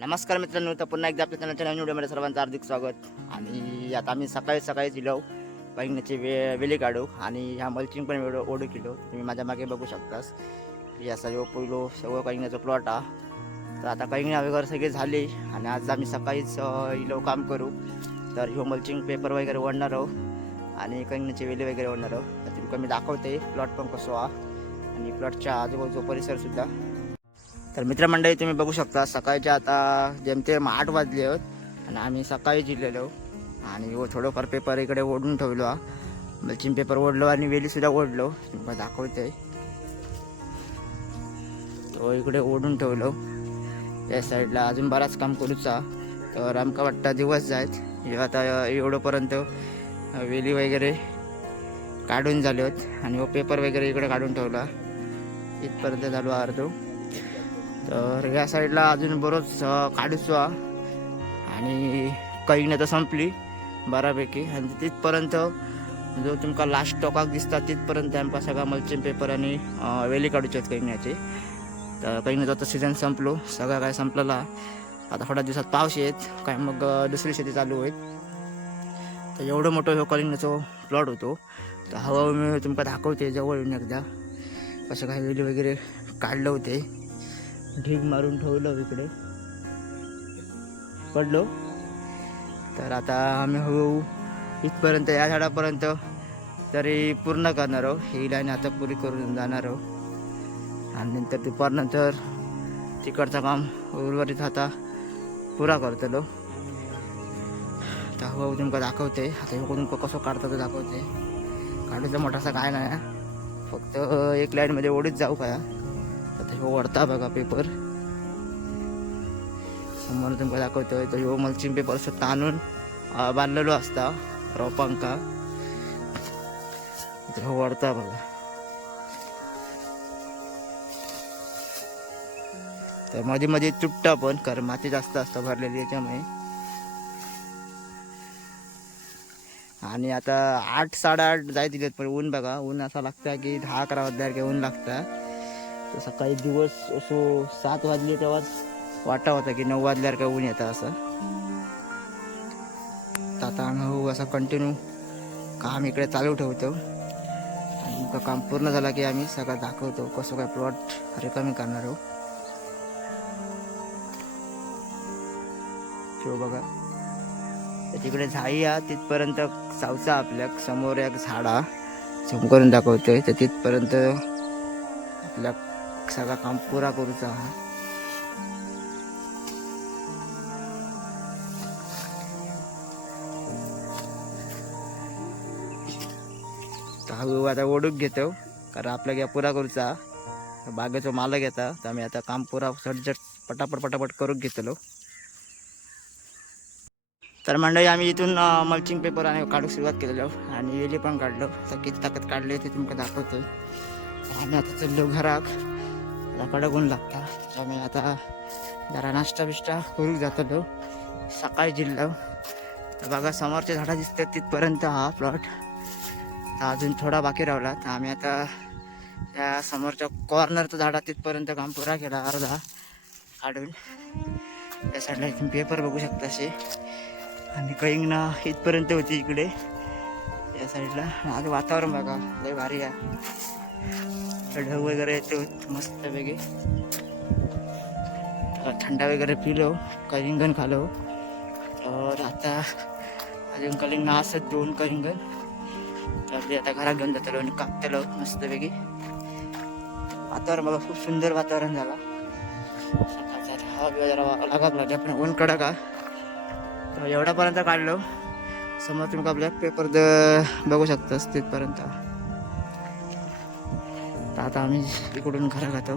नमस्कार मित्रांनो तर पुन्हा एकदा आपल्या चॅनलच्या नवीन व्हिडिओमध्ये सर्वांचं हार्दिक स्वागत. आणि आता आम्ही सकाळी सकाळी दिलो पैंगण्याची वे वेली काढू आणि ह्या मल्चिंग पण वेळ ओढू केलो. तुम्ही माझ्या मागे बघू शकतास. या सर्व पहिलो सगळं कैंगण्याचं प्लॉट हा. तर आता कैंगण्या वगैरे सगळे झाले आणि आज आम्ही सकाळीच इलो काम करू. तर ह्यो मल्चिंग पेपर वगैरे ओढणार आहोत आणि कैंगण्याची वेली वगैरे ओढणार आहोत. तर तुमका मी दाखवते प्लॉट पण कसो हा. आणि प्लॉटच्या आजूबाजूचा परिसरसुद्धा तर मित्रमंडळी तुम्ही बघू शकता सकाळच्या आता जेमतेम आठ वाजले आहेत आणि आम्ही सकाळी जिल्लेलो आणि व थोडंफार पेपर इकडे ओढून ठेवलो हा. मल्चिंग पेपर ओढलो आणि वेलीसुद्धा ओढलो. तुम्हाला दाखवते. तो इकडे ओढून ठेवलो. त्या साईडला अजून बराच काम करूचा. तर आमका वाटतं दिवस जायत. हे आता एवढंपर्यंत वेली वगैरे काढून झाले आहेत आणि हो, व पेपर वगैरे इकडे काढून ठेवला. इथपर्यंत झालो अर्धो. तर या साईडला अजून बरोच अं, काढूचो आणि काही तर संपली बऱ्यापैकी. आणि तिथपर्यंत जो तुमका लास्ट टोकाक दिसता तिथपर्यंत आमका सगळा मल्चिंग पेपर आणि वेली काढूचे आहेत कैंगण्याचे तर कैंगण्याचा आता सीझन संपलो सगळा काय संपलेला. आता थोड्या दिवसात पाऊस येत काय मग दुसरी शेती चालू होईल. तर एवढं मोठं ह्यो कलिंगण्याचा प्लॉट होतो. तर हवा मी तुमका दाखवते जवळ येऊन एकदा. कसं काय वेली वगैरे काढलं होते. ढीग मारून ठेवलं इकडे. पडलो. तर आता आम्ही हळूहळू इथपर्यंत या झाडापर्यंत तरी पूर्ण करणार आहोत ही लाईन आता पुरी करून जाणार आहोत आणि नंतर दुपारनंतर तिकडचं काम उर्वरित आता पुरा करतलो. तर हळूहळू तुमका दाखवते. आता हे तुमका कसं काढतं तो दाखवते. काढूचा मोठासा काय नाही. फक्त एक लाईनमध्ये ओढीत जाऊ का? आता ह्यो वरता बघा पेपर समोर तुमका दाखवतोय तर ह्यो मल्चिंग पेपर असं ताणून बांधलेलो असता रोपांका तर ह्यो वरता बघा. तर मध्ये मध्ये तुटतं पण कारण माती जास्त असतं भरलेली याच्यामुळे. आणि आता आठ साडेआठ जाय दिलेत पण ऊन बघा ऊन असा लागतं की दहा अकरा वाजल्यासारखे ऊन लागतं. तर सकाळी दिवस असो सात वाजले तेव्हाच वाटा होता की नऊ वाजल्यावर काय ऊन येतं असं. तर आता आम्ही असं कंटिन्यू काम इकडे चालू ठेवतो. आणि का काम पूर्ण झालं की आम्ही सगळं दाखवतो कसं काय प्लॉट रिकामी करणार आहोत. शो बघा. तर तिकडे झाई हा तिथपर्यंत सावचा आपल्यासमोर एक झाडा. झूम करून दाखवतोय. तर तिथपर्यंत आपल्या सगळा काम पुरा करूचा हा. हळूहळू आता ओढूक घेतो कारण आपल्या घ्या पुरा करूचा बागेचो मालक येता तर आम्ही आता काम पुरा सटझट पटापट पटापट करूक घेतलो. तर मंडळी आम्ही इथून मल्चिंग पेपर आणि काढूक सुरुवात केलेलो आणि वेली पण काढलो. तर किती ताकद काढली ते तुमका दाखवतो आम्ही आता चाललो घराक कडक ऊन लागता. त्यामुळे आता जरा नाश्ता बिष्टा करूक जातलो. सकाळी जिल्हा. तर बघा समोरच्या झाडा दिसतात तिथपर्यंत हा प्लॉट अजून थोडा बाकी राहिला. तर आम्ही आता त्या समोरच्या कॉर्नरचं झाडा तिथपर्यंत काम पुरा केला अर्धा काढून. त्या साईडला इथून पेपर बघू शकता असे. आणि कैंगना इथपर्यंत होती इकडे. या साईडला आज वातावरण बघा लय भारी आहे. ढग वगैरे येतो मस्त वेगळे थंडा वगैरे पिलो कलिंगण खालो. तर आता अजून कलिंगण असत दोन कलिंगण तर ते आता घरात घेऊन जातलो आणि कापतलो मस्त वेगळी वातावरण बघा खूप सुंदर वातावरण झाला. जरा लागला पण ऊन कडक तर एवढ्यापर्यंत काढलो. समोर तुमका ब्लॅक पेपर बघू शकतास तिथपर्यंत. तर आता आम्ही इकडून घरा खातो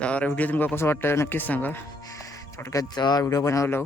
तर व्हिडिओ तुमका कसं वाटतं नक्कीच सांगा. थोडक्यात व्हिडिओ बनवलो.